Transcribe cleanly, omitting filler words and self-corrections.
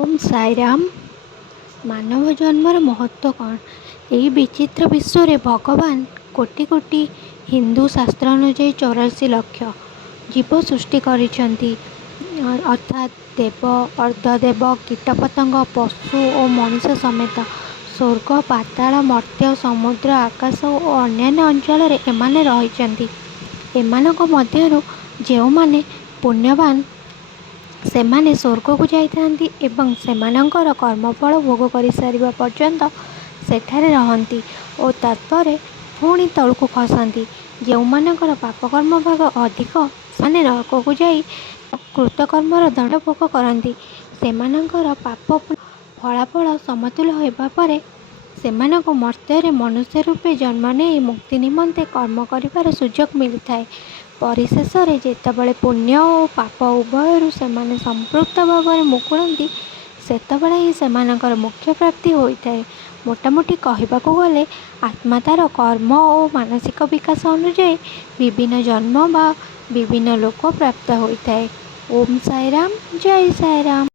ओम साईराम। मानव जन्मर महत्व कौन? यही विचित्र विश्व रे भगवान कोटि कोटि हिंदू शास्त्र अनुजाई 84 लक्ष जीव सृष्टि करिसेंती। अर्थात देव, अर्धदेव, कीटपतंग, पशु और मनुष्य समेत स्वर्ग, पाताल, मर्त्य, समुद्र, आकाश और अन्यान्य अंचल एमाने रहिसेंती। एमानक मध्यरु जेउमाने पुण्यवान सेमाने स्वर्ग को जाइथांती एवं सेमानंकर कर्मफल भोग कर सारिबा पर्यंत सेठारे रहंती और तत्पर पुणी तलकू खसंती। जेउमानंकर पापकर्म भाग अधिक सेमाने नरक को जाई कृतकर्मर दंड भोग करंती। सेमानंकर पाप फलाफल समतुल होइबा परे सेमानंको मर्त्ୟରେ मनुष्य रूपे जन्म नहीं मुक्ति निमंते कर्म करिबार सुजोग मिलिथाए। परिशेष जेतेबेले पुण्य और पाप उभयरु सेमाने संपृक्त भाव में मुकुलती सेतेबेले ही सेमानंकर मोक्ष प्राप्ति होइथाए। मोटामोटी कहबाकू गले आत्मा तार कर्म और मानसिक विकास अनुजाई विभिन्न जन्म बा विभिन्न लोक प्राप्त होइथाए। ओम साईराम, जय साईराम।